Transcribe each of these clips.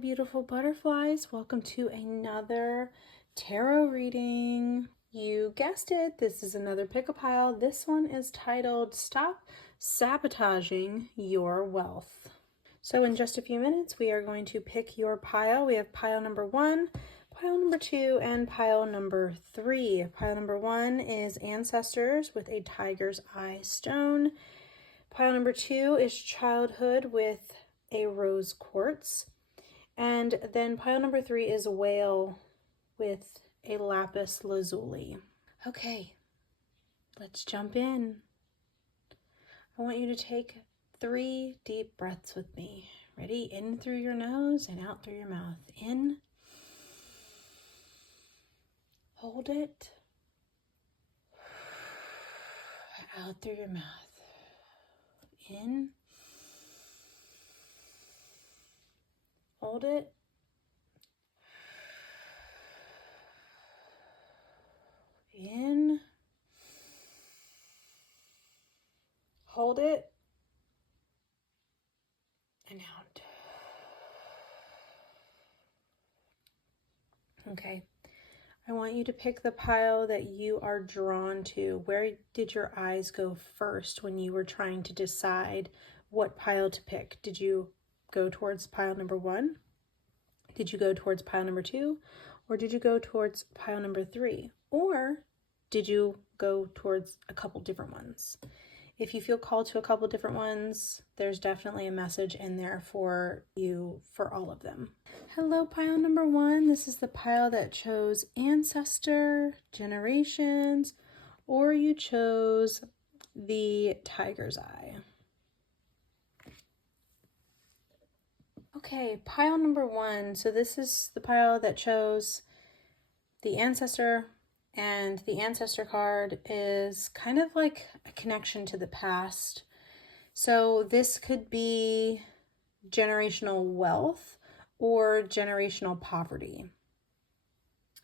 beautiful butterflies. Welcome to another tarot reading. You guessed it, this is another pick-a-pile. This one is titled Stop Sabotaging Your Wealth. So in just a few minutes, we are going to pick your pile. We have pile number 1, pile number 2, and pile number 3. Pile number 1 is Ancestors with a Tiger's Eye stone. Pile number 2 is Childhood with a Rose Quartz. And then pile number 3 is Whale with a Lapis Lazuli. Okay, let's jump in. I want you to take 3 deep breaths with me. Ready? In through your nose and out through your mouth. In. Hold it. Out through your mouth. In. Hold it. In. Hold it. And out. Okay. I want you to pick the pile that you are drawn to. Where did your eyes go first when you were trying to decide what pile to pick? Did you go towards pile number 1? Did you go towards pile number 2? Or did you go towards pile number 3? Or did you go towards a couple different ones? If you feel called to a couple different ones, there's definitely a message in there for you for all of them. Hello, pile number 1. This is the pile that chose Ancestor, Generations, or you chose the Tiger's Eye. Okay, pile number 1. So this is the pile that chose the Ancestor, and the Ancestor card is kind of like a connection to the past. So this could be generational wealth or generational poverty.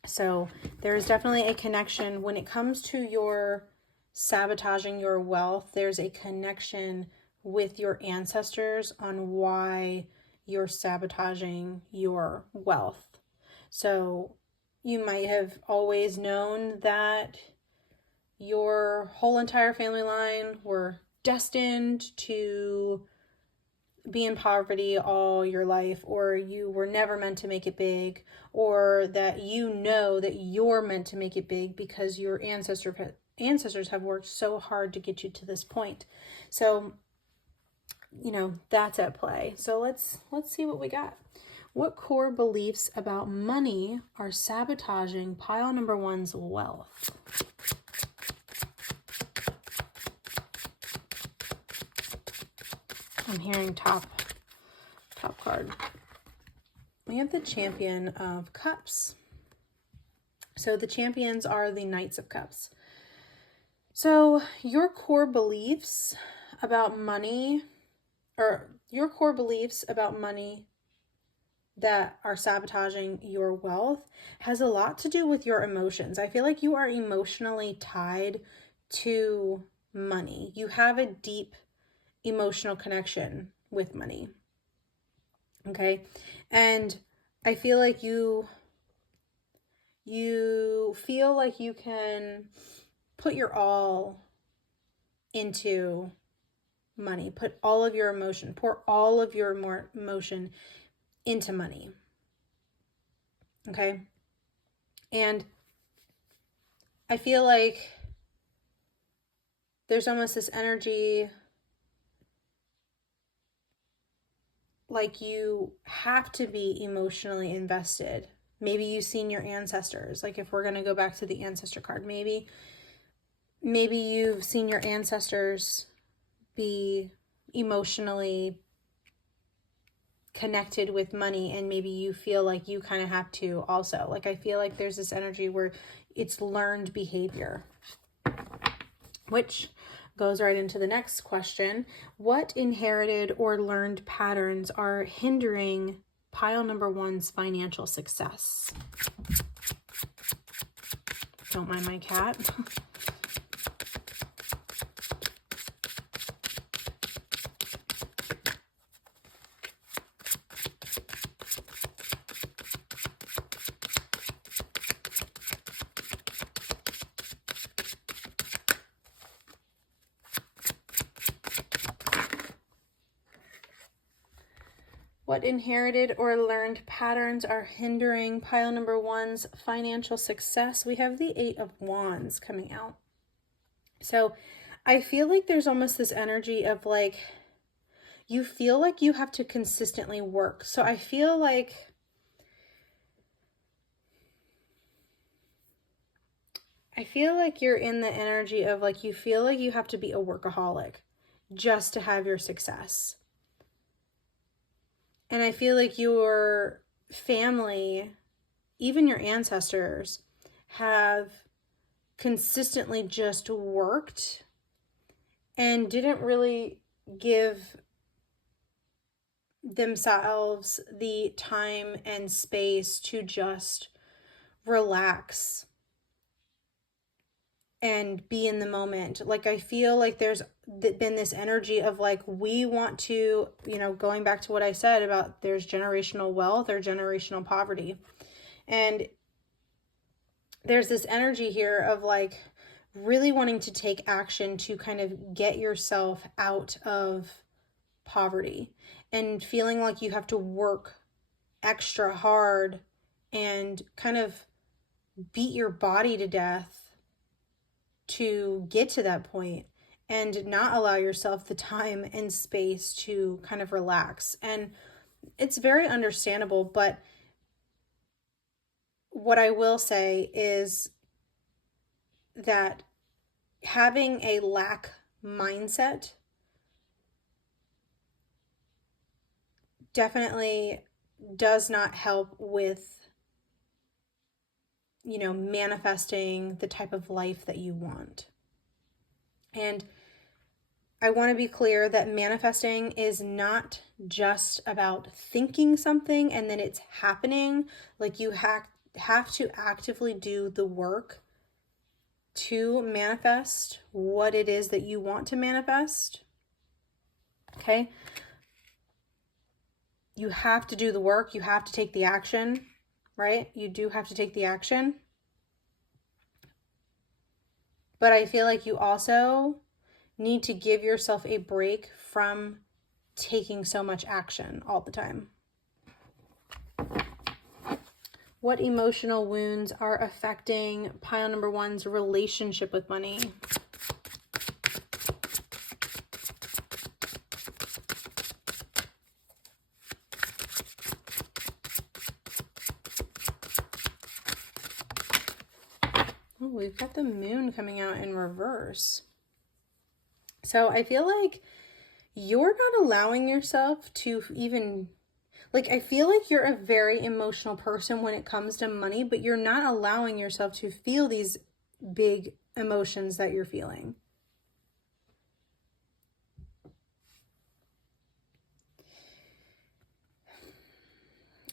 So there is definitely a connection when it comes to your sabotaging your wealth. There's a connection with your ancestors on why you're sabotaging your wealth. So you might have always known that your whole entire family line were destined to be in poverty all your life, or you were never meant to make it big, or that you know that you're meant to make it big because your ancestors have worked so hard to get you to this point. So that's at play. So let's see what we got. What core beliefs about money are sabotaging pile number 1's wealth? I'm hearing top card. We have the Champion of Cups. So the champions are the Knights of Cups. So your core beliefs about money, that are sabotaging your wealth has a lot to do with your emotions. I feel like you are emotionally tied to money. You have a deep emotional connection with money. Okay? And I feel like you feel like you can put your all into money, put all of your emotion, pour all of your emotion into money. Okay? And I feel like there's almost this energy like you have to be emotionally invested. Maybe you've seen your ancestors. Like if we're going to go back to the ancestor card, maybe you've seen your ancestors be emotionally connected with money, and maybe you feel like you kind of have to also. Like I feel like there's this energy where it's learned behavior, which goes right into the next question. What inherited or learned patterns are hindering pile number 1's financial success? Don't mind my cat. What inherited or learned patterns are hindering pile number one's financial success? We have the Eight of Wands coming out. So I feel like there's almost this energy of like, you feel like you have to consistently work. So I feel like you're in the energy of like, you feel like you have to be a workaholic just to have your success. And I feel like your family, even your ancestors, have consistently just worked and didn't really give themselves the time and space to just relax and be in the moment. Like, I feel like there's been this energy of like, we want to, you know, going back to what I said about there's generational wealth or generational poverty. And there's this energy here of like really wanting to take action to kind of get yourself out of poverty and feeling like you have to work extra hard and kind of beat your body to death to get to that point and not allow yourself the time and space to kind of relax. And it's very understandable, but what I will say is that having a lack mindset definitely does not help with, you know, manifesting the type of life that you want. And I want to be clear that manifesting is not just about thinking something and then it's happening. Like, you have to actively do the work to manifest what it is that you want to manifest. Okay? You have to do the work. You have to take the action, right? You do have to take the action. But I feel like you also need to give yourself a break from taking so much action all the time. What emotional wounds are affecting pile number one's relationship with money? Oh, we've got the moon coming out in reverse. So I feel like you're not allowing yourself to even, like, I feel like you're a very emotional person when it comes to money, but you're not allowing yourself to feel these big emotions that you're feeling.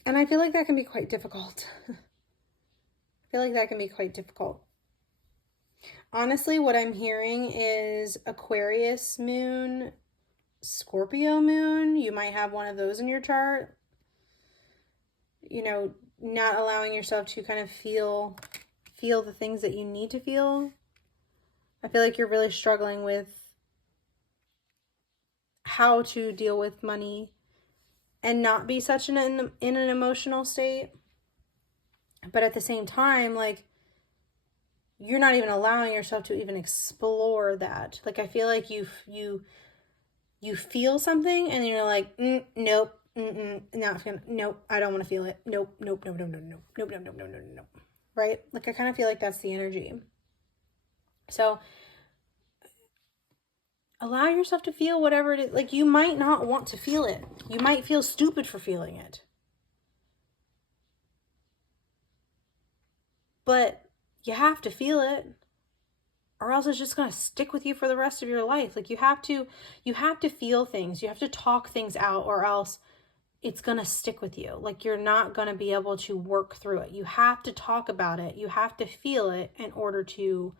And I feel like that can be quite difficult. Honestly, what I'm hearing is Aquarius moon, Scorpio moon. You might have one of those in your chart. You know, not allowing yourself to kind of feel the things that you need to feel. I feel like you're really struggling with how to deal with money and not be such in an emotional state. But at the same time, like, you're not even allowing yourself to even explore that. Like, I feel like you feel something and you're like, nope, nope, I don't want to feel it. Nope. Right? Like, I kind of feel like that's the energy. So allow yourself to feel whatever it is. Like, you might not want to feel it. You might feel stupid for feeling it. But you have to feel it, or else it's just going to stick with you for the rest of your life. Like, you have to feel things. You have to talk things out, or else it's going to stick with you. Like, you're not going to be able to work through it. You have to talk about it. You have to feel it in order to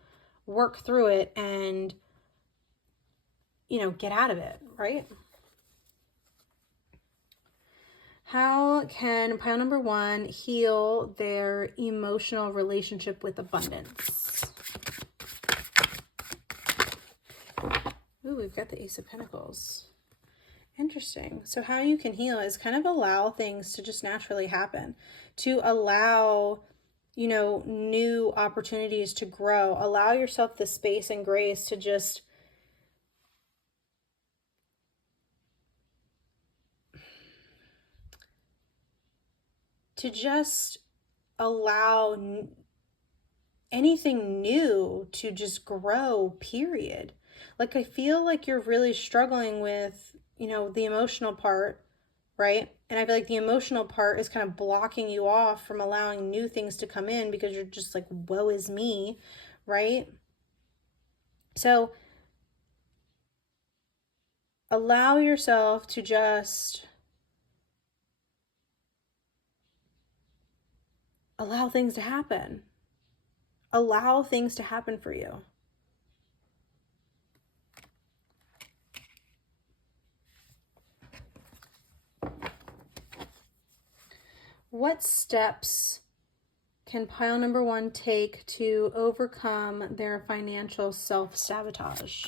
work through it and, you know, get out of it, right? How can pile number one heal their emotional relationship with abundance? Ooh, we've got the Ace of Pentacles. Interesting. So how you can heal is kind of allow things to just naturally happen, to allow, you know, new opportunities to grow. Allow yourself the space and grace to just allow anything new to just grow, period. Like, I feel like you're really struggling with, you know, the emotional part, right? And I feel like the emotional part is kind of blocking you off from allowing new things to come in because you're just like, woe is me, right? So allow yourself to just allow things to happen. Allow things to happen for you. What steps can pile number 1 take to overcome their financial self-sabotage?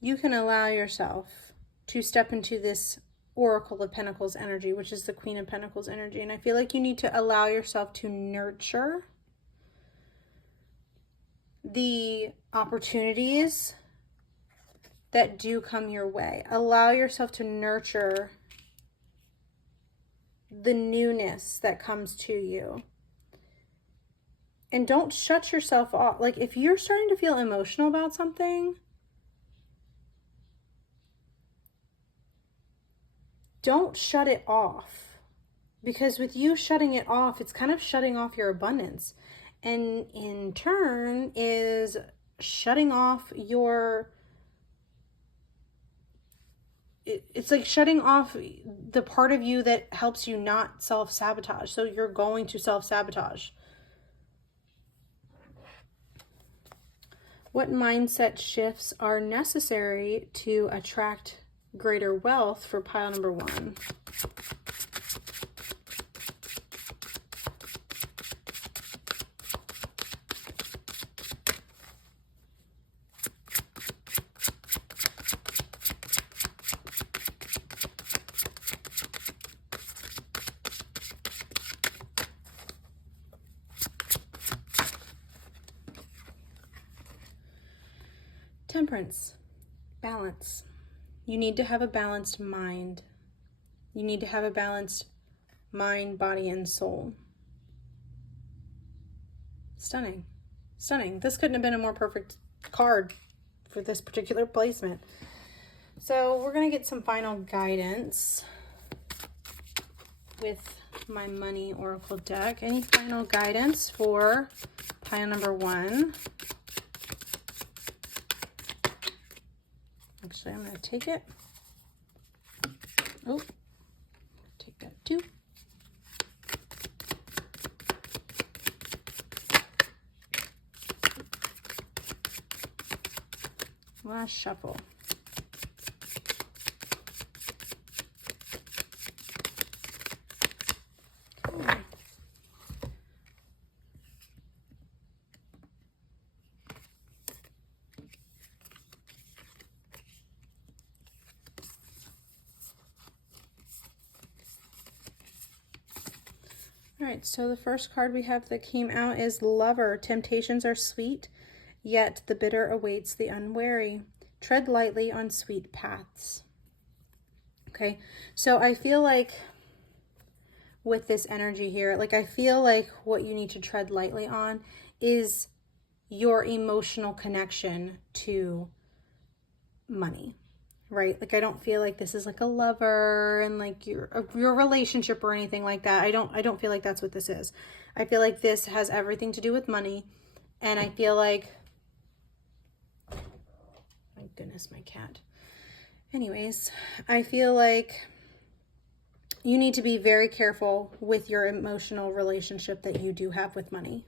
You can allow yourself to step into this Oracle of Pentacles energy, which is the Queen of Pentacles energy. And I feel like you need to allow yourself to nurture the opportunities that do come your way. Allow yourself to nurture the newness that comes to you. And don't shut yourself off. Like, if you're starting to feel emotional about something, don't shut it off, because with you shutting it off, it's kind of shutting off your abundance, and in turn is shutting off your, it's like shutting off the part of you that helps you not self-sabotage. So you're going to self-sabotage. What mindset shifts are necessary to attract greater wealth for pile number 1? Temperance. Balance. You need to have a balanced mind. You need to have a balanced mind, body, and soul. Stunning. Stunning. This couldn't have been a more perfect card for this particular placement. So we're going to get some final guidance with my money oracle deck. Any final guidance for pile number 1? Actually, I'm going to take it. Oh, take that too. Last shuffle. Okay. All right, so the first card we have that came out is Lover. Temptations are sweet, yet the bitter awaits the unwary. Tread lightly on sweet paths. Okay, so I feel like with this energy here, like I feel like what you need to tread lightly on is your emotional connection to money. Right? Like, I don't feel like this is like a lover and like your relationship or anything like that. I don't feel like that's what this is. I feel like this has everything to do with money. And I feel like, my goodness, my cat. Anyways, I feel like you need to be very careful with your emotional relationship that you do have with money.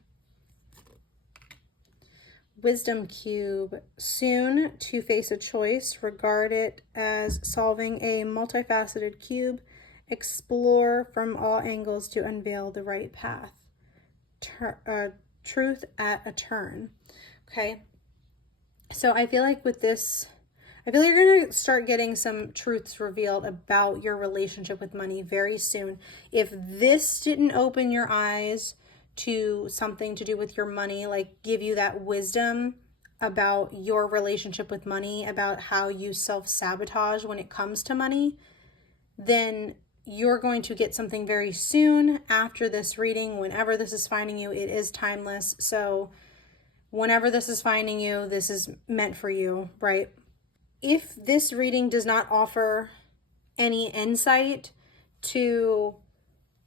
Wisdom cube. Soon to face a choice. Regard it as solving a multifaceted cube. Explore from all angles to unveil the right path. Truth at a turn. Okay. So I feel like with this, I feel like you're going to start getting some truths revealed about your relationship with money very soon. If this didn't open your eyes to something to do with your money, like give you that wisdom about your relationship with money, about how you self-sabotage when it comes to money, then you're going to get something very soon after this reading. Whenever this is finding you, it is timeless. So whenever this is finding you, this is meant for you, right? If this reading does not offer any insight to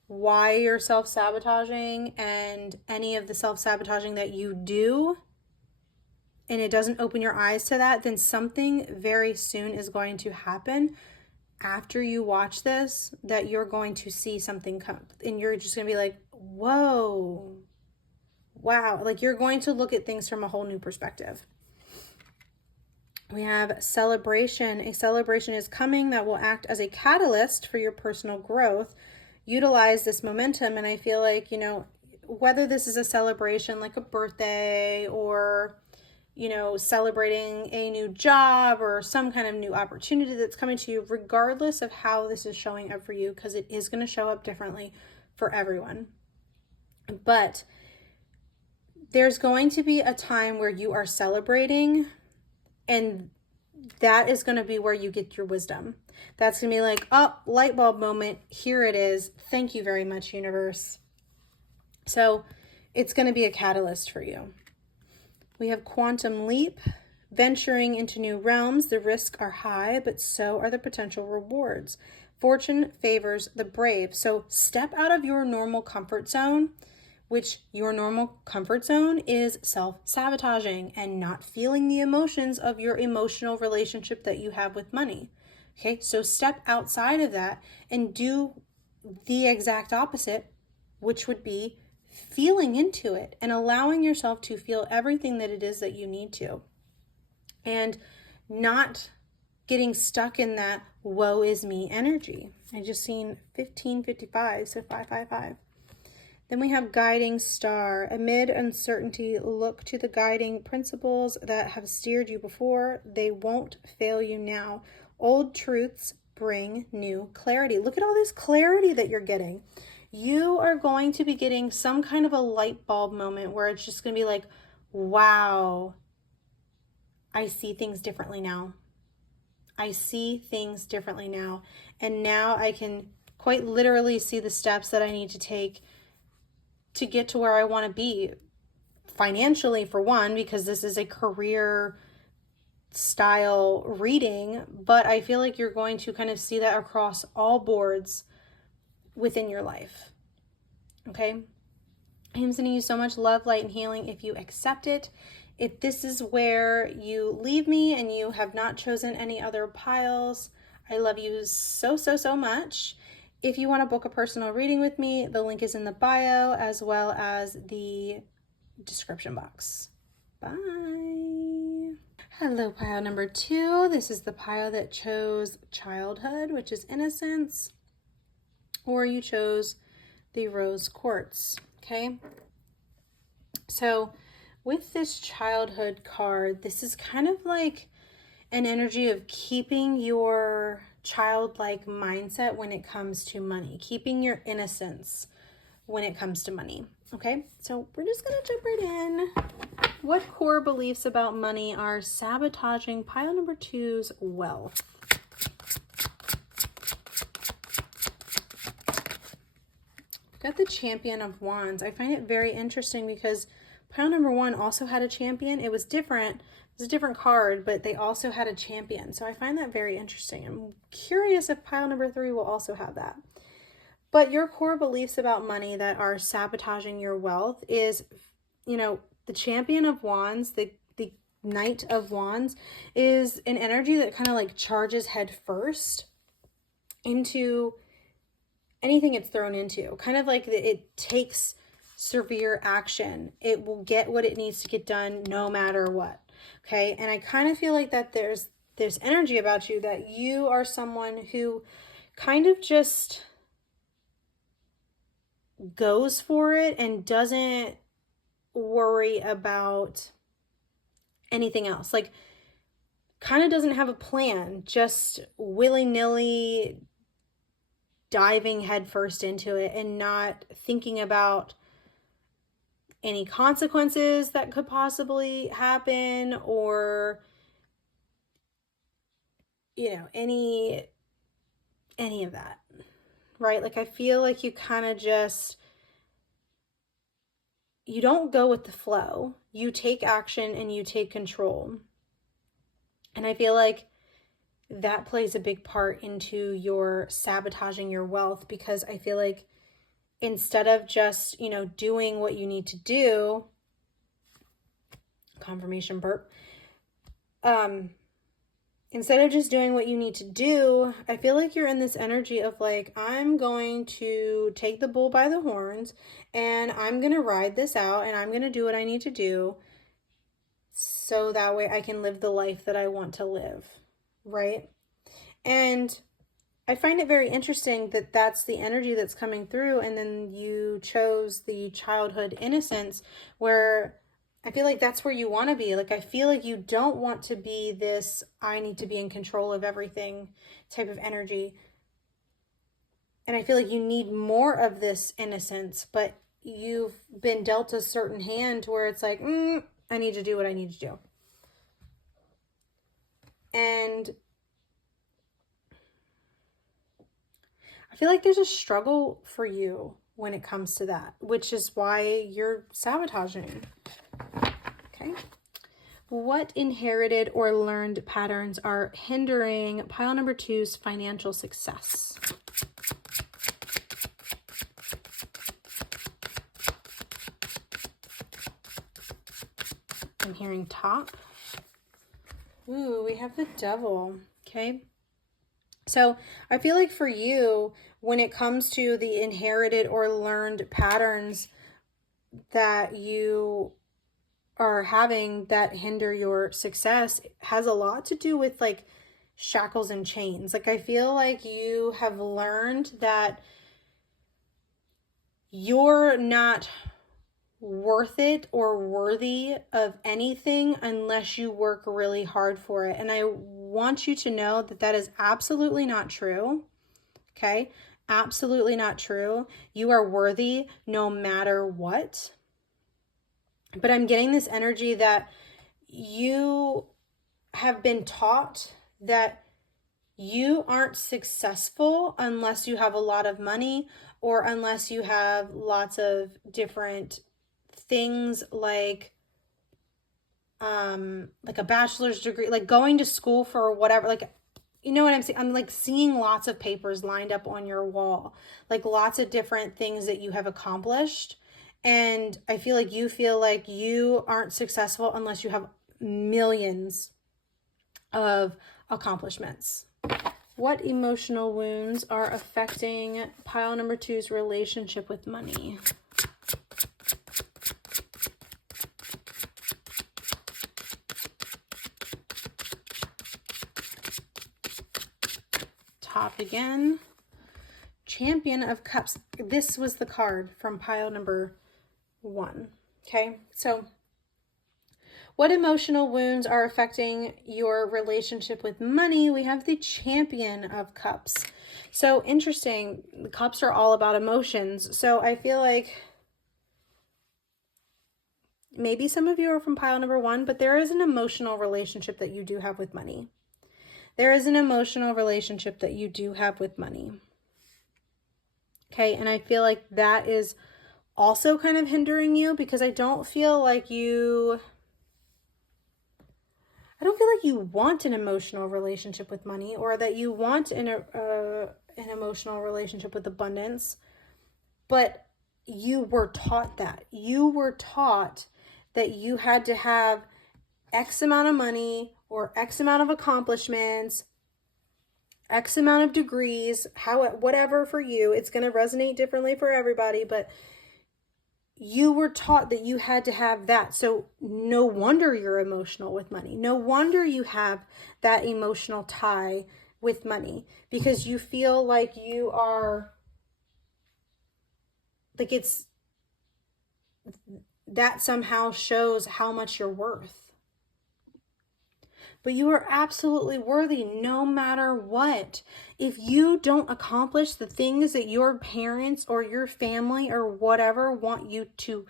why you're self-sabotaging and any of the self-sabotaging that you do, and it doesn't open your eyes to that, then something very soon is going to happen after you watch this that you're going to see something come, and you're just going to be like, whoa, wow. Like you're going to look at things from a whole new perspective. We have celebration. A celebration is coming that will act as a catalyst for your personal growth. Utilize this momentum. And I feel like, you know, whether this is a celebration like a birthday or, you know, celebrating a new job or some kind of new opportunity that's coming to you, regardless of how this is showing up for you, because it is going to show up differently for everyone. But there's going to be a time where you are celebrating, and that is going to be where you get your wisdom. That's going to be like, oh, light bulb moment. Here it is. Thank you very much, universe. So it's going to be a catalyst for you. We have quantum leap. Venturing into new realms, the risks are high, but so are the potential rewards. Fortune favors the brave. So step out of your normal comfort zone, which your normal comfort zone is self-sabotaging and not feeling the emotions of your emotional relationship that you have with money. Okay, so step outside of that and do the exact opposite, which would be feeling into it and allowing yourself to feel everything that it is that you need to. And not getting stuck in that woe is me energy. I just seen 1555, so 555. Then we have guiding star. Amid uncertainty, look to the guiding principles that have steered you before. They won't fail you now. Old truths bring new clarity. Look at all this clarity that you're getting. You are going to be getting some kind of a light bulb moment where it's just going to be like, wow, I see things differently now. I see things differently now. And now I can quite literally see the steps that I need to take to get to where I want to be financially, for one, because this is a career style reading, but I feel like you're going to kind of see that across all boards within your life. Okay? I'm sending you so much love, light, and healing if you accept it. If this is where you leave me and you have not chosen any other piles, I love you so, so, so much. If you want to book a personal reading with me, the link is in the bio as well as the description box. Bye. Hello, pile number 2. This is the pile that chose childhood, which is innocence, or you chose the rose quartz. Okay. So with this childhood card, this is kind of like an energy of keeping your childlike mindset when it comes to money, keeping your innocence when it comes to money. Okay, so we're just going to jump right in. What core beliefs about money are sabotaging pile number 2's wealth? Got the Champion of Wands. I find it very interesting because pile number 1 also had a champion. It was different. It was a different card, but they also had a champion. So I find that very interesting. I'm curious if pile number 3 will also have that. But your core beliefs about money that are sabotaging your wealth is, you know, the Champion of Wands, the Knight of Wands is an energy that kind of like charges head first into anything it's thrown into. Kind of like it takes severe action. It will get what it needs to get done no matter what. Okay. And I kind of feel like that there's energy about you, that you are someone who kind of just goes for it and doesn't worry about anything else. Like, kind of doesn't have a plan, just willy-nilly diving headfirst into it and not thinking about any consequences that could possibly happen, or any of that, right? Like, I feel like you kind of just, you don't go with the flow. You take action and you take control. And I feel like that plays a big part into your sabotaging your wealth, because I feel like instead of just, doing what you need to do, confirmation burp, instead of just doing what you need to do, I feel like you're in this energy of like, I'm going to take the bull by the horns and I'm going to ride this out and I'm going to do what I need to do so that way I can live the life that I want to live, right? And I find it very interesting that that's the energy that's coming through. And then you chose the childhood innocence, where I feel like that's where you want to be. Like, I feel like you don't want to be this, I need to be in control of everything type of energy. And I feel like you need more of this innocence, but you've been dealt a certain hand where it's like, I need to do what I need to do. And I feel like there's a struggle for you when it comes to that, which is why you're sabotaging. Okay. What inherited or learned patterns are hindering pile number 2's financial success? I'm hearing top. Ooh, we have the devil. Okay. So I feel like for you, when it comes to the inherited or learned patterns that you are having that hinder your success, has a lot to do with like shackles and chains. Like, I feel like you have learned that you're not worth it or worthy of anything unless you work really hard for it. And I want you to know that that is absolutely not true. Okay? Absolutely not true. You are worthy no matter what. But I'm getting this energy that you have been taught that you aren't successful unless you have a lot of money, or unless you have lots of different things like a bachelor's degree, like going to school for whatever, like, you know what I'm saying? I'm like seeing lots of papers lined up on your wall, like lots of different things that you have accomplished. And I feel like you aren't successful unless you have millions of accomplishments. What emotional wounds are affecting pile number 2's relationship with money? Top again. Champion of Cups. This was the card from pile number 1. Okay, so what emotional wounds are affecting your relationship with money? We have the Champion of Cups. So interesting. The cups are all about emotions. So I feel like maybe some of you are from pile number 1, but there is an emotional relationship that you do have with money. There is an emotional relationship that you do have with money. Okay, and I feel like that is also kind of hindering you, because I don't feel like you want an emotional relationship with money, or that you want an emotional relationship with abundance, but you were taught that. You were taught that you had to have X amount of money or X amount of accomplishments, X amount of degrees, whatever for you. It's going to resonate differently for everybody, but you were taught that you had to have that. So no wonder you're emotional with money. No wonder you have that emotional tie with money, because you feel like you are, like it's, that somehow shows how much you're worth. But you are absolutely worthy no matter what. If you don't accomplish the things that your parents or your family or whatever want you to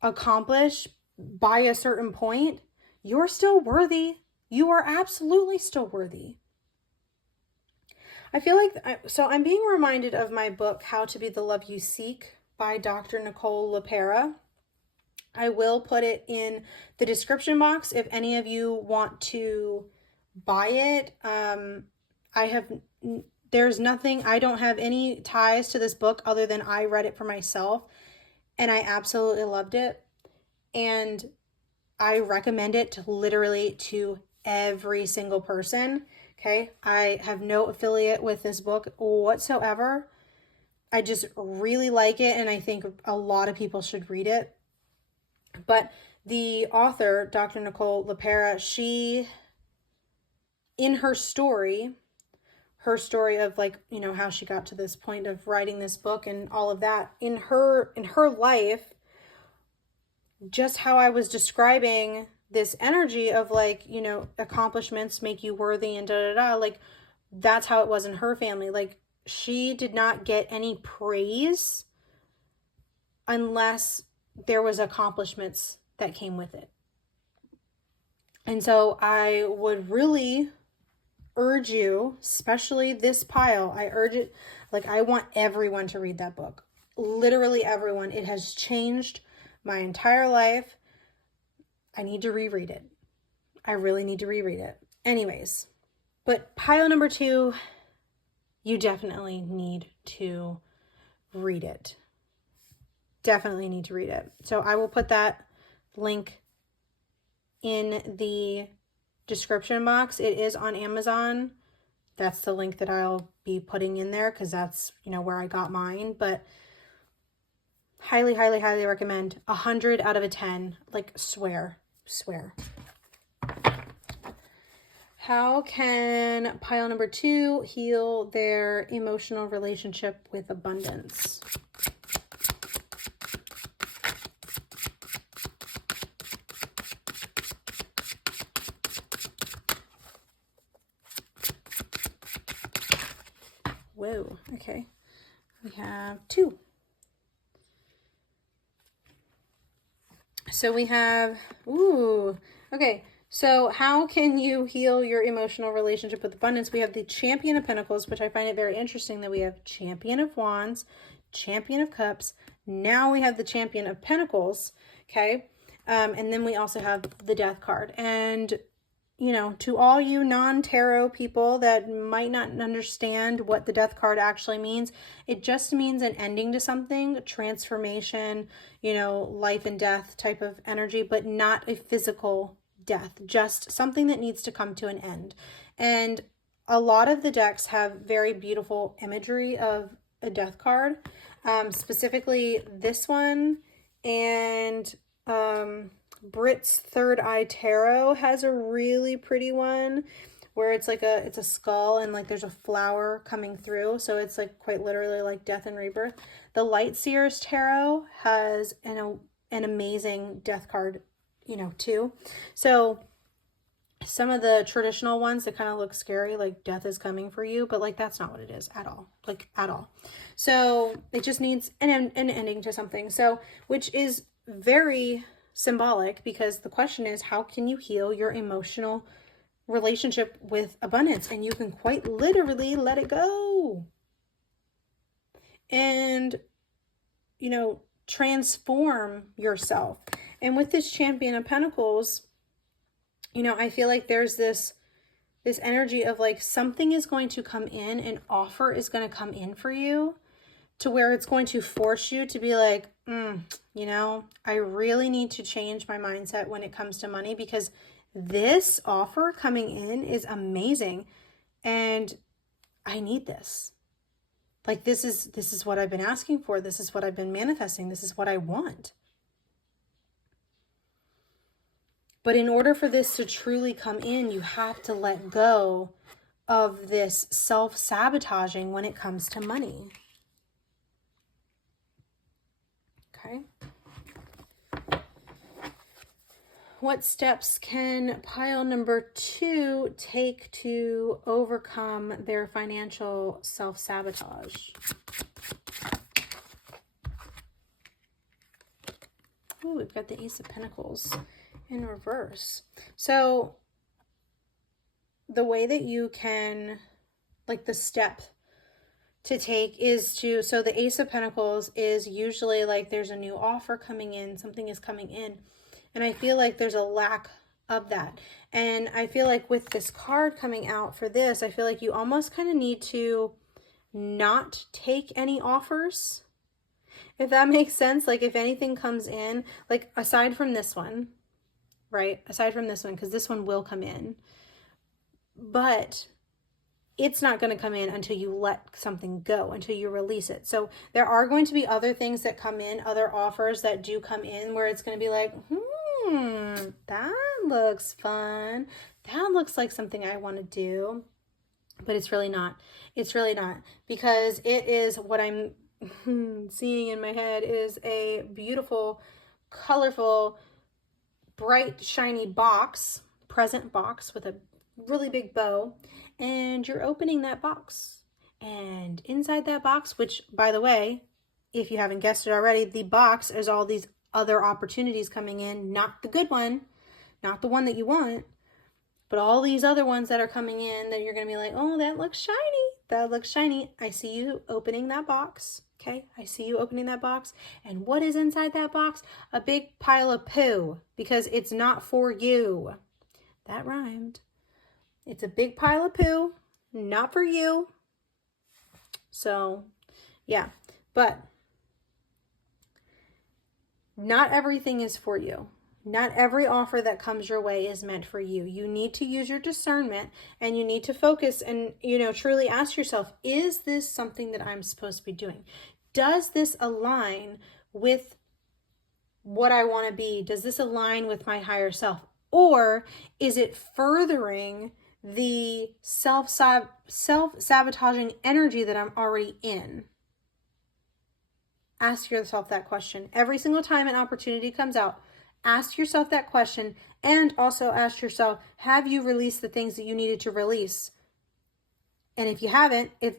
accomplish by a certain point, you're still worthy. You are absolutely still worthy. I feel like, so I'm being reminded of my book, How to Be the Love You Seek by Dr. Nicole LePera. I will put it in the description box if any of you want to buy it. There's nothing, I don't have any ties to this book other than I read it for myself and I absolutely loved it. And I recommend it to literally to every single person. Okay. I have no affiliate with this book whatsoever. I just really like it. And I think a lot of people should read it. But the author, Dr. Nicole LePera, she, in her story of like, you know, how she got to this point of writing this book and all of that, in her life, just how I was describing this energy of like, you know, accomplishments make you worthy and like that's how it was in her family. Like she did not get any praise unless there was accomplishments that came with it. And so I would really urge you, especially this pile, I urge it, like I want everyone to read that book. Literally everyone. It has changed my entire life. I need to reread it. I really need to reread it. Anyways, but pile number 2, you definitely need to read it. Definitely need to read it. So I will put that link in the description box. It is on Amazon. That's the link that I'll be putting in there because that's, you know, where I got mine. But highly, highly, highly recommend. 100 out of 10. Like swear. How can pile number 2 heal their emotional relationship with abundance? Whoa, okay. We have 2. So we have, okay. So how can you heal your emotional relationship with abundance? We have the Champion of Pentacles, which I find it very interesting that we have Champion of Wands, Champion of Cups. Now we have the Champion of Pentacles, okay? And then we also have the Death card. And, you know, to all you non-tarot people that might not understand what the Death card actually means, it just means an ending to something, transformation, you know, life and death type of energy, but not a physical death, just something that needs to come to an end. And a lot of the decks have very beautiful imagery of a death card, specifically this one, and Brit's Third Eye Tarot has a really pretty one where it's like it's a skull and like there's a flower coming through, so it's like quite literally like death and rebirth. The Light Seers Tarot has an amazing death card, you know, too. So some of the traditional ones that kind of look scary, like death is coming for you, but like that's not what it is at all, like at all. So it just needs an ending to something. So, which is very symbolic, because the question is, how can you heal your emotional relationship with abundance? And you can quite literally let it go and, you know, transform yourself. And with this Champion of Pentacles, you know, I feel like there's this energy of like something is going to come in, an offer is going to come in for you, to where it's going to force you to be like, you know, I really need to change my mindset when it comes to money, because this offer coming in is amazing. And I need this. Like, this is what I've been asking for. This is what I've been manifesting. This is what I want. But in order for this to truly come in, you have to let go of this self-sabotaging when it comes to money. Okay. What steps can pile number 2 take to overcome their financial self-sabotage? Ooh, we've got the Ace of Pentacles in reverse. So the way that you can, like, the step to take is to, so the Ace of Pentacles is usually like there's a new offer coming in, something is coming in. And I feel like there's a lack of that. And I feel like with this card coming out for this, I feel like you almost kind of need to not take any offers. If that makes sense. Like, if anything comes in, like aside from this one, right? Aside from this one, because this one will come in. But it's not going to come in until you let something go, until you release it. So there are going to be other things that come in, other offers that do come in where it's going to be like, that looks fun. That looks like something I want to do. But it's really not. It's really not. Because it is what I'm seeing in my head is a beautiful, colorful, bright, shiny box, present box with a really big bow. And you're opening that box. And inside that box, which, by the way, if you haven't guessed it already, the box is all these other opportunities coming in, not the good one, not the one that you want, but all these other ones that are coming in that you're going to be like, oh, that looks shiny. That looks shiny. I see you opening that box. Okay, I see you opening that box. And what is inside that box? A big pile of poo, because it's not for you. That rhymed. It's a big pile of poo, not for you. So, yeah, but not everything is for you. Not every offer that comes your way is meant for you. You need to use your discernment, and you need to focus and, truly ask yourself, is this something that I'm supposed to be doing? Does this align with what I want to be? Does this align with my higher self? Or is it furthering the self-sabotaging energy that I'm already in? Ask yourself that question. Every single time an opportunity comes out, ask yourself that question, and also ask yourself, have you released the things that you needed to release? And if you haven't, if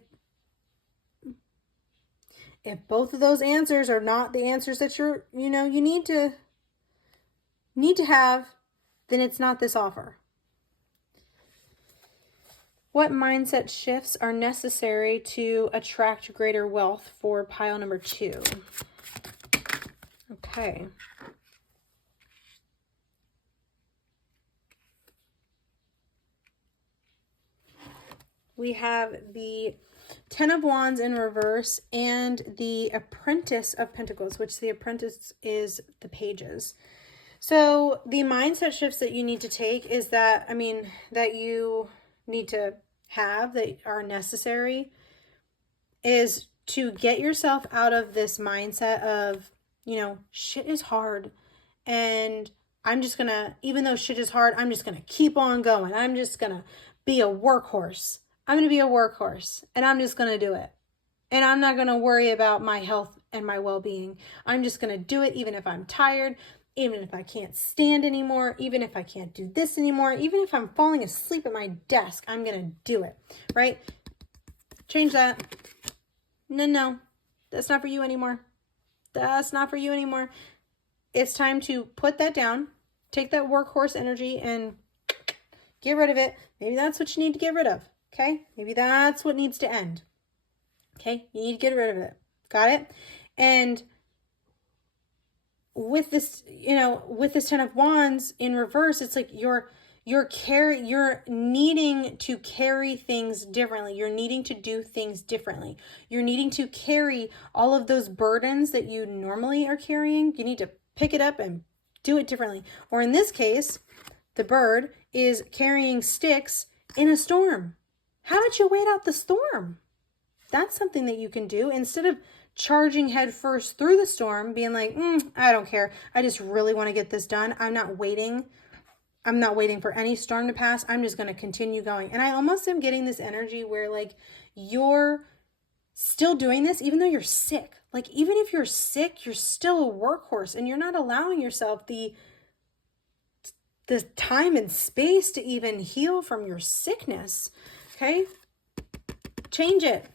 both of those answers are not the answers that you need to have, then it's not this offer. What mindset shifts are necessary to attract greater wealth for pile number 2? Okay. We have the 10 of Wands in reverse and the Apprentice of Pentacles, which the Apprentice is the Pages. So the mindset shifts that you need to take is that, that you need to have, that are necessary, is to get yourself out of this mindset of, shit is hard. And I'm just going to, even though shit is hard, I'm just going to keep on going. I'm just going to be a workhorse. I'm going to be a workhorse, and I'm just going to do it. And I'm not going to worry about my health and my well-being. I'm just going to do it even if I'm tired, even if I can't stand anymore, even if I can't do this anymore, even if I'm falling asleep at my desk, I'm going to do it, right? Change that. No, that's not for you anymore. That's not for you anymore. It's time to put that down, take that workhorse energy and get rid of it. Maybe that's what you need to get rid of. Okay, maybe that's what needs to end. Okay, you need to get rid of it. Got it? And with this, with this 10 of Wands in reverse, it's like you're needing to carry things differently. You're needing to do things differently. You're needing to carry all of those burdens that you normally are carrying. You need to pick it up and do it differently. Or in this case, the bird is carrying sticks in a storm. How about you wait out the storm? That's something that you can do instead of charging headfirst through the storm, being like, I don't care. I just really want to get this done. I'm not waiting for any storm to pass. I'm just going to continue going. And I almost am getting this energy where like you're still doing this even though you're sick. Like even if you're sick, you're still a workhorse and you're not allowing yourself the time and space to even heal from your sickness. Okay? Change it.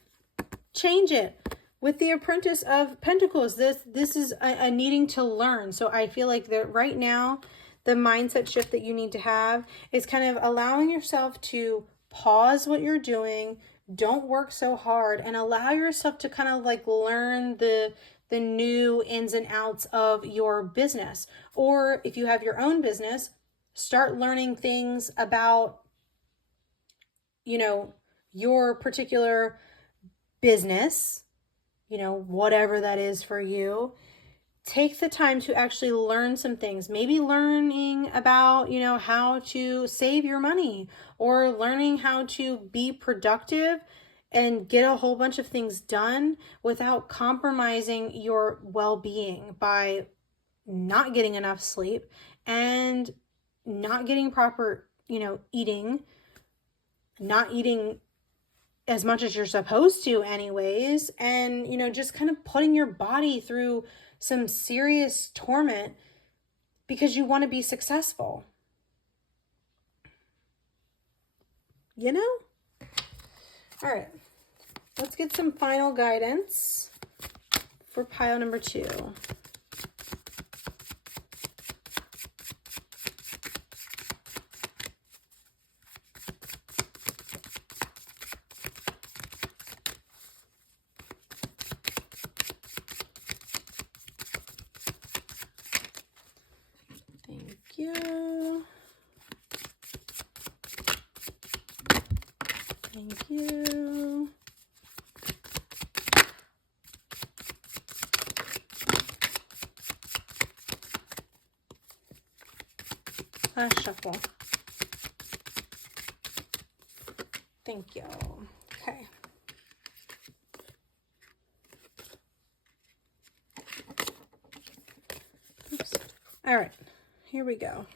With the Apprentice of Pentacles, this is a needing to learn. So I feel like that right now, the mindset shift that you need to have is kind of allowing yourself to pause what you're doing. Don't work so hard and allow yourself to kind of like learn the new ins and outs of your business. Or if you have your own business, start learning things about, you know, your particular business, you know, whatever that is for you. Take the time to actually learn some things. Maybe learning about, you know, how to save your money or learning how to be productive and get a whole bunch of things done without compromising your well-being by not getting enough sleep and not getting proper, you know, eating, not eating as much as you're supposed to anyways, and, you know, just kind of putting your body through some serious torment because you want to be successful. You know? All right. Let's get some final guidance for pile number 2. Thank you. Thank you. Last shuffle. Thank you. Okay. Oops. All right. Here we go.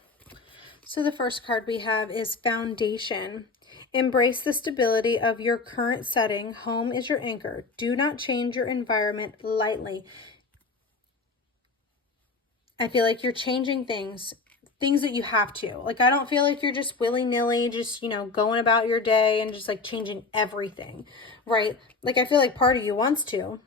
So the first card we have is Foundation. Embrace the stability of your current setting. Home is your anchor. Do not change your environment lightly. I feel like you're changing things that you have to. Like, I don't feel like you're just willy-nilly, just, you know, going about your day and just like changing everything, right? Like, I feel like part of you wants to,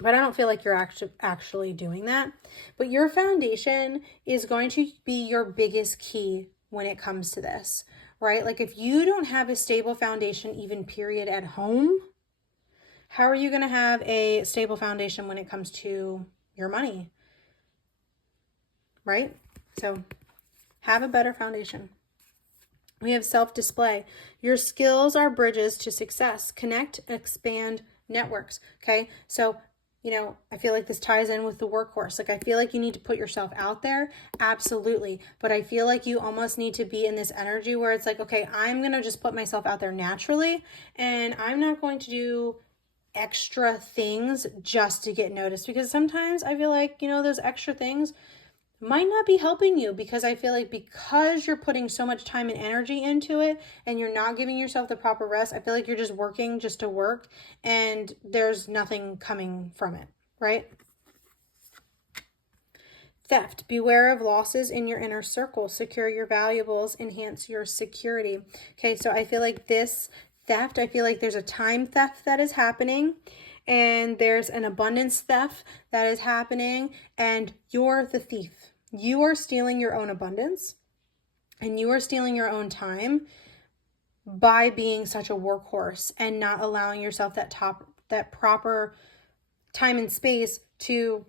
but I don't feel like you're actually doing that. But your foundation is going to be your biggest key when it comes to this, right? Like if you don't have a stable foundation, even period, at home, how are you going to have a stable foundation when it comes to your money, right? So have a better foundation. We have self-display. Your skills are bridges to success. Connect, expand networks. Okay. So, you know, I feel like this ties in with the workhorse. Like, I feel like you need to put yourself out there. Absolutely. But I feel like you almost need to be in this energy where it's like, okay, I'm going to just put myself out there naturally, and I'm not going to do extra things just to get noticed, because sometimes I feel like, you know, those extra things might not be helping you, because I feel like because you're putting so much time and energy into it and you're not giving yourself the proper rest, I feel like you're just working just to work and there's nothing coming from it, right? Theft. Beware of losses in your inner circle. Secure your valuables. Enhance your security. Okay, so I feel like this theft, I feel like there's a time theft that is happening, and there's an abundance theft that is happening, and you're the thief. You are stealing your own abundance, and you are stealing your own time by being such a workhorse and not allowing yourself that proper time and space to,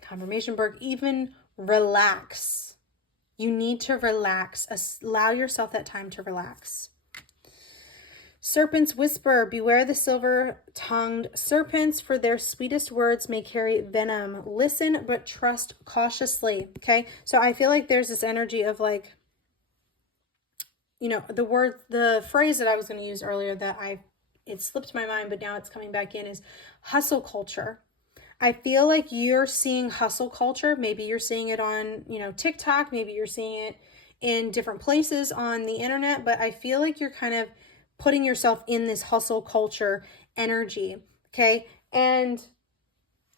confirmation Berg, even relax. You need to relax. Allow yourself that time to relax. Serpents whisper, beware the silver-tongued serpents, for their sweetest words may carry venom. Listen, but trust cautiously, okay? So I feel like there's this energy of like, you know, the phrase that I was going to use earlier that it slipped my mind, but now it's coming back in, is hustle culture. I feel like you're seeing hustle culture. Maybe you're seeing it on, you know, TikTok. Maybe you're seeing it in different places on the internet. But I feel like you're kind of putting yourself in this hustle culture energy. Okay. And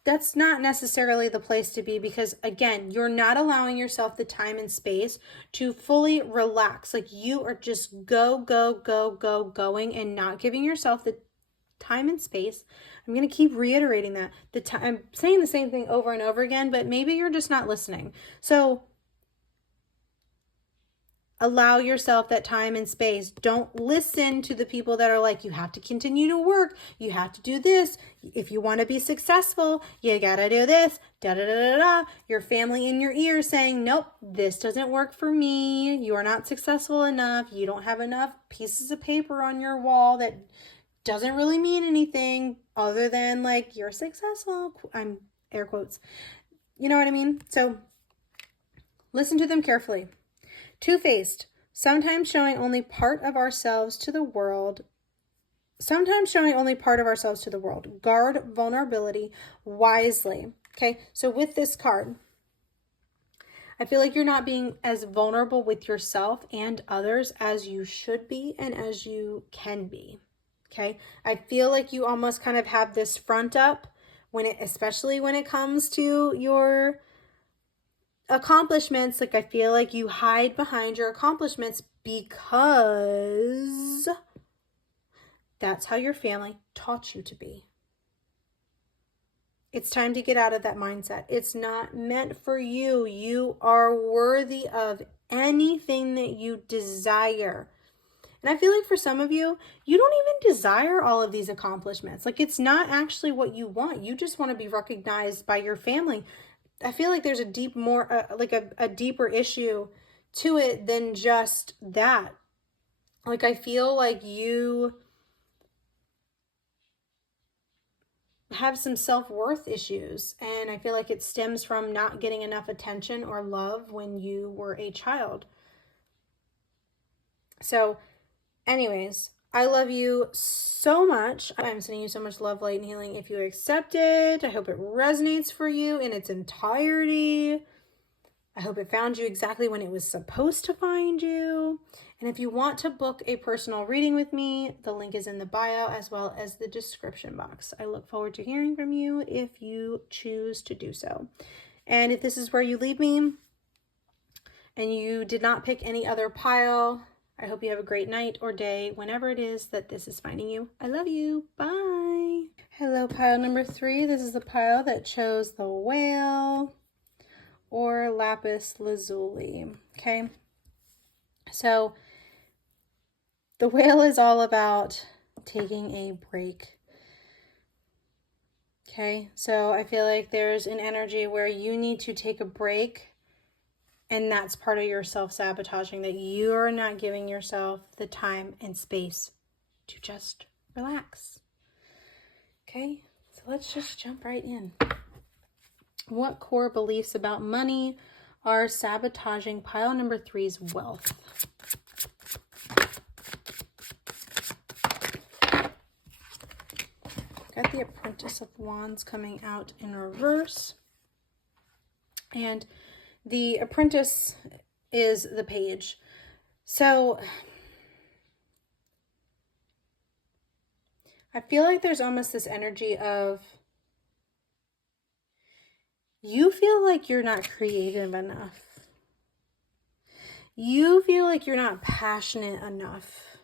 that's not necessarily the place to be, because again, you're not allowing yourself the time and space to fully relax. Like, you are just going and not giving yourself the time and space. I'm going to keep reiterating that. I'm saying the same thing over and over again, but maybe you're just not listening. So allow yourself that time and space. Don't listen to the people that are like, you have to continue to work. You have to do this. If you want to be successful, you got to do this. Da da da da da. Your family in your ear saying, nope, this doesn't work for me. You are not successful enough. You don't have enough pieces of paper on your wall that doesn't really mean anything other than like, you're successful. I'm air quotes. You know what I mean? So listen to them carefully. Two-faced, sometimes showing only part of ourselves to the world. Guard vulnerability wisely. Okay, so with this card, I feel like you're not being as vulnerable with yourself and others as you should be and as you can be. Okay, I feel like you almost kind of have this front up especially when it comes to your accomplishments. Like, I feel like you hide behind your accomplishments because that's how your family taught you to be. It's time to get out of that mindset. It's not meant for you. You are worthy of anything that you desire. And I feel like for some of you, you don't even desire all of these accomplishments. Like, it's not actually what you want. You just want to be recognized by your family. I feel like there's a deeper issue to it than just that. Like, I feel like you have some self-worth issues, and I feel like it stems from not getting enough attention or love when you were a child. So anyways, I love you so much. I'm sending you so much love, light, and healing. If you accept it, I hope it resonates for you in its entirety. I hope it found you exactly when it was supposed to find you. And if you want to book a personal reading with me, the link is in the bio as well as the description box. I look forward to hearing from you if you choose to do so. And if this is where you leave me and you did not pick any other pile, I hope you have a great night or day whenever it is that this is finding you. I love you. Bye. Hello, pile number 3. This is the pile that chose the whale or lapis lazuli. Okay. So the whale is all about taking a break. Okay. So I feel like there's an energy where you need to take a break. And that's part of your self-sabotaging, that you are not giving yourself the time and space to just relax. Okay, so let's just jump right in. What core beliefs about money are sabotaging pile number 3's wealth? Got the Apprentice of Wands coming out in reverse. And the Apprentice is the Page. So I feel like there's almost this energy of you feel like you're not creative enough. You feel like you're not passionate enough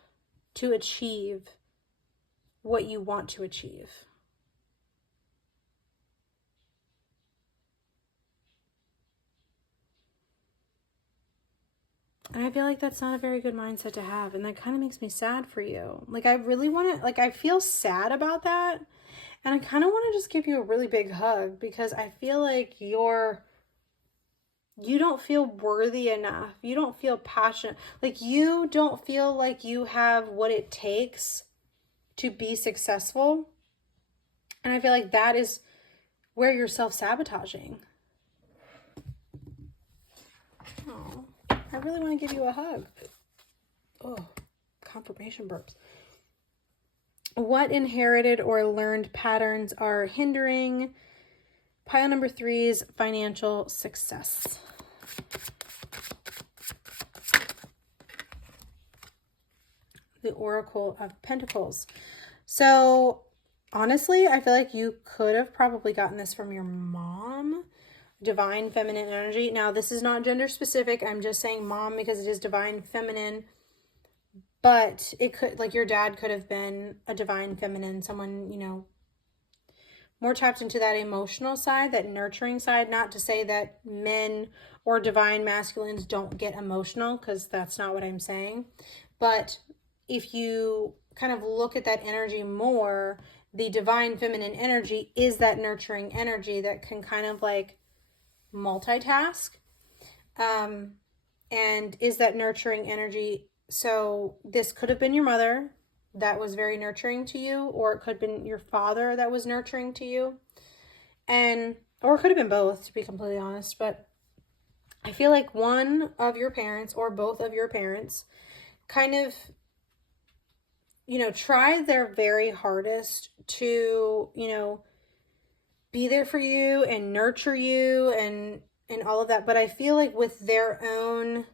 to achieve what you want to achieve. And I feel like that's not a very good mindset to have. And that kind of makes me sad for you. Like, I really want to, like, I feel sad about that. And I kind of want to just give you a really big hug, because I feel like you don't feel worthy enough. You don't feel passionate. Like, you don't feel like you have what it takes to be successful. And I feel like that is where you're self-sabotaging. Oh, I really want to give you a hug. Oh, confirmation burps. What inherited or learned patterns are hindering pile number 3's financial success? The Oracle of Pentacles. So honestly, I feel like you could have probably gotten this from your mom. Divine feminine energy. Now, this is not gender specific. I'm just saying mom because it is divine feminine. But it could, like, your dad could have been a divine feminine, someone, you know, more tapped into that emotional side, that nurturing side. Not to say that men or divine masculines don't get emotional, because that's not what I'm saying. But if you kind of look at that energy more, the divine feminine energy is that nurturing energy that can kind of like multitask, and is that nurturing energy. So this could have been your mother that was very nurturing to you, or it could have been your father that was nurturing to you, and or it could have been both, to be completely honest. But I feel like one of your parents or both of your parents kind of, you know, try their very hardest to, you know, be there for you and nurture you and all of that. But I feel like with their own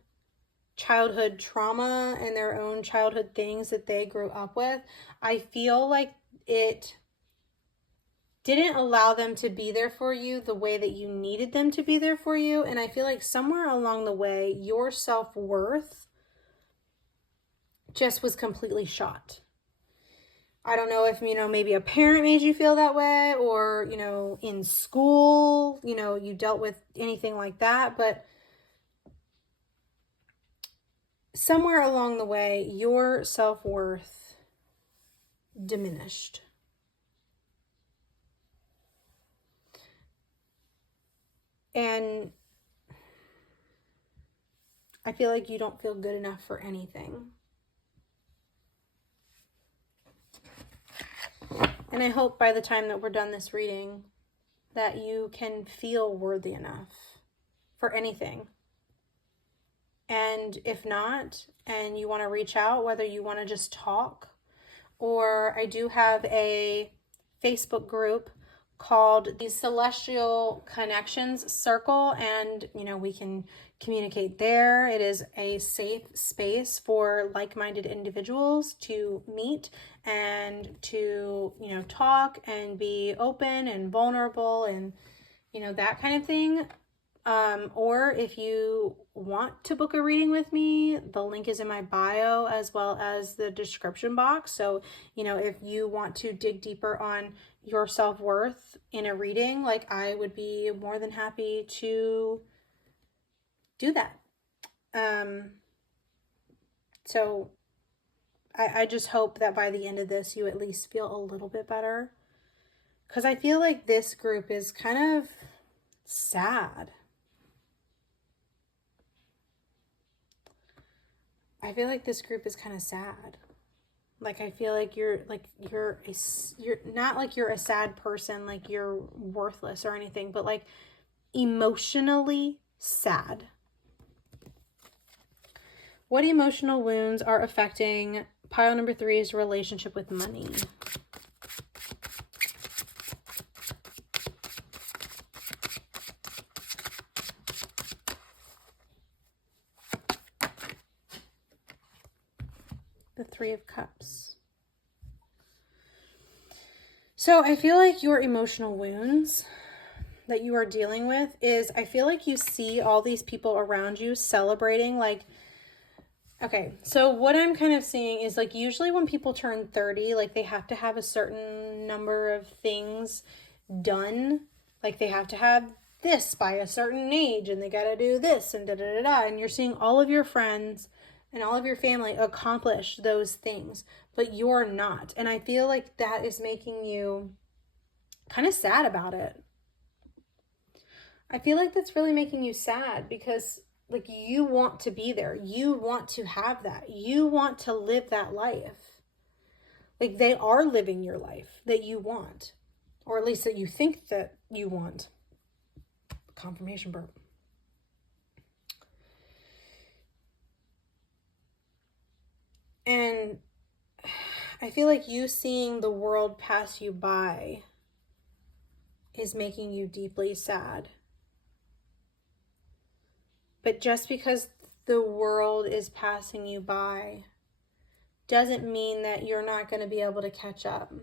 childhood trauma and their own childhood things that they grew up with, I feel like it didn't allow them to be there for you the way that you needed them to be there for you. And I feel like somewhere along the way, your self-worth just was completely shot. I don't know if, you know, maybe a parent made you feel that way, or, you know, in school, you know, you dealt with anything like that. But somewhere along the way, your self-worth diminished. And I feel like you don't feel good enough for anything. And I hope by the time that we're done this reading that you can feel worthy enough for anything. And if not, and you want to reach out, whether you want to just talk, or I do have a Facebook group called the Celestial Connections Circle, and, you know, we can communicate there. It is a safe space for like-minded individuals to meet and to, you know, talk and be open and vulnerable and, you know, that kind of thing. Or if you want to book a reading with me, the link is in my bio as well as the description box. So, you know, if you want to dig deeper on your self-worth in a reading, like, I would be more than happy to do that. So I just hope that by the end of this, you at least feel a little bit better. Because I feel like this group is kind of sad. I feel like this group is kind of sad. Like, I feel like you're not like you're a sad person, like you're worthless or anything, but like emotionally sad. What emotional wounds are affecting pile number 3's relationship with money? The 3 of Cups. So I feel like your emotional wounds that you are dealing with is, I feel like you see all these people around you celebrating, like, okay, so what I'm kind of seeing is, like, usually when people turn 30, like, they have to have a certain number of things done. Like, they have to have this by a certain age, and they got to do this, and da-da-da-da. And you're seeing all of your friends and all of your family accomplish those things, but you're not. And I feel like that is making you kind of sad about it. I feel like that's really making you sad because, like, you want to be there. You want to have that. You want to live that life. Like, they are living your life that you want, or at least that you think that you want. Confirmation burp. And I feel like you seeing the world pass you by is making you deeply sad. But just because the world is passing you by doesn't mean that you're not going to be able to catch up.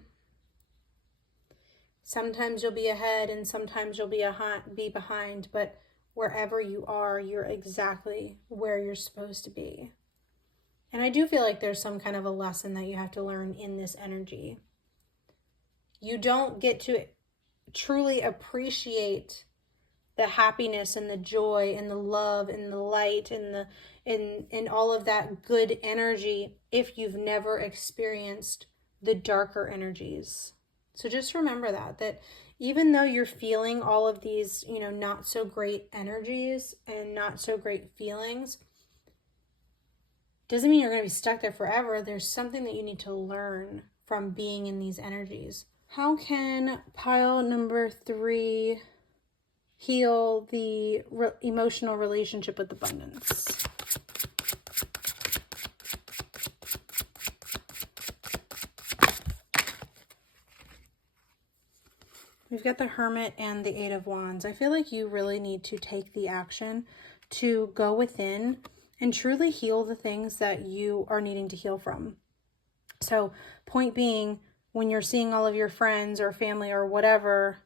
Sometimes you'll be ahead and sometimes you'll be behind, but wherever you are, you're exactly where you're supposed to be. And I do feel like there's some kind of a lesson that you have to learn in this energy. You don't get to truly appreciate the happiness and the joy and the love and the light and all of that good energy if you've never experienced the darker energies. So just remember that even though you're feeling all of these, not so great energies and not so great feelings, doesn't mean you're going to be stuck there forever. There's something that you need to learn from being in these energies. How can pile number 3 heal the emotional relationship with abundance? We've got the Hermit and the 8 of Wands. I feel like you really need to take the action to go within and truly heal the things that you are needing to heal from. So, point being, when you're seeing all of your friends or family or whatever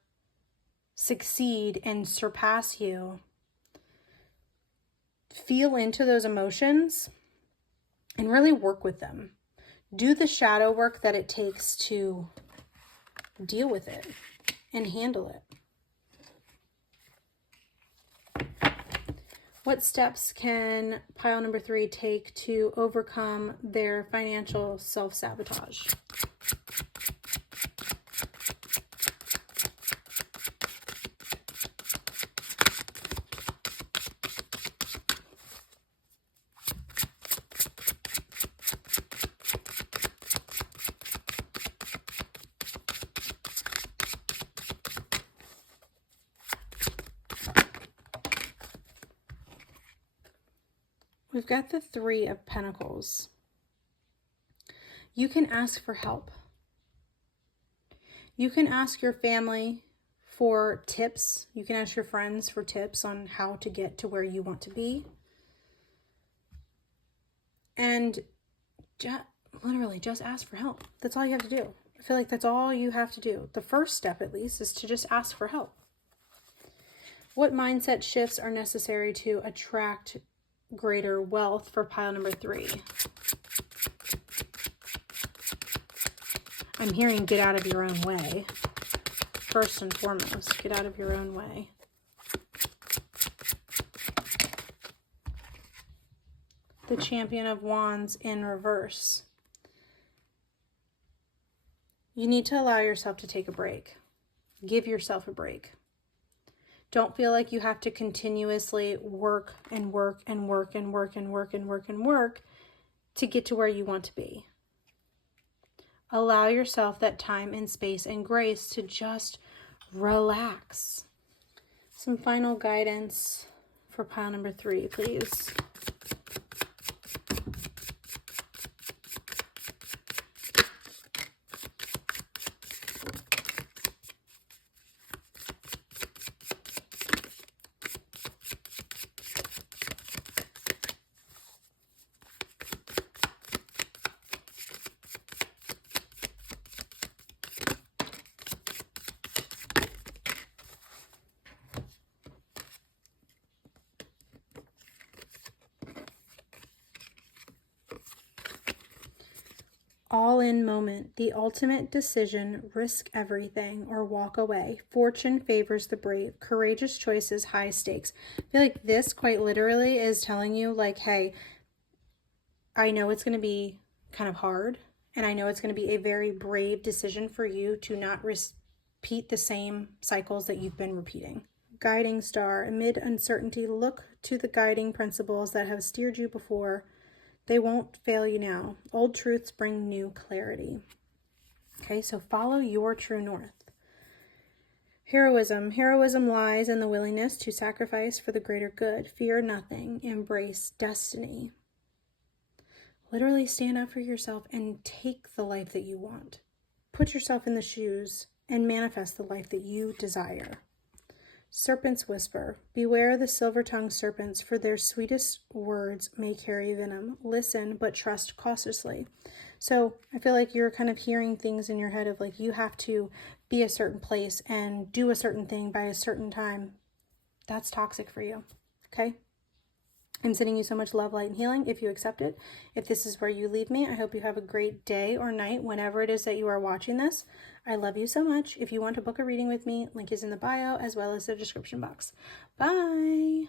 succeed and surpass you, feel into those emotions and really work with them. Do the shadow work that it takes to deal with it and handle it. What steps can pile number 3 take to overcome their financial self-sabotage? We've got the 3 of Pentacles. You can ask for help. You can ask your family for tips. You can ask your friends for tips on how to get to where you want to be. And literally just ask for help. That's all you have to do. I feel like that's all you have to do. The first step, at least, is to just ask for help. What mindset shifts are necessary to attract greater wealth for pile number 3? I'm hearing get out of your own way. First and foremost, get out of your own way. The Champion of Wands in reverse. You need to allow yourself to take a break. Give yourself a break. Don't feel like you have to continuously work and work and work and work and work and work and work to get to where you want to be. Allow yourself that time and space and grace to just relax. Some final guidance for pile number 3, please. All-in moment, the ultimate decision, risk everything or walk away. Fortune favors the brave. Courageous choices, high stakes. I feel like this quite literally is telling you like, hey, I know it's going to be kind of hard, and I know it's going to be a very brave decision for you to not repeat the same cycles that you've been repeating. Guiding star, amid uncertainty, look to the guiding principles that have steered you before. They won't fail you now. Old truths bring new clarity. Okay, so follow your true north. Heroism. Heroism lies in the willingness to sacrifice for the greater good. Fear nothing. Embrace destiny. literally stand up for yourself and take the life that you want. Put yourself in the shoes and manifest the life that you desire. Serpents whisper, beware the silver-tongued serpents, for their sweetest words may carry venom. Listen, but trust cautiously. So I feel like you're kind of hearing things in your head of like, you have to be a certain place and do a certain thing by a certain time. That's toxic for you, okay? I'm sending you so much love, light, and healing if you accept it. If this is where you leave me, I hope you have a great day or night whenever it is that you are watching this. I love you so much. If you want to book a reading with me, link is in the bio as well as the description box. Bye.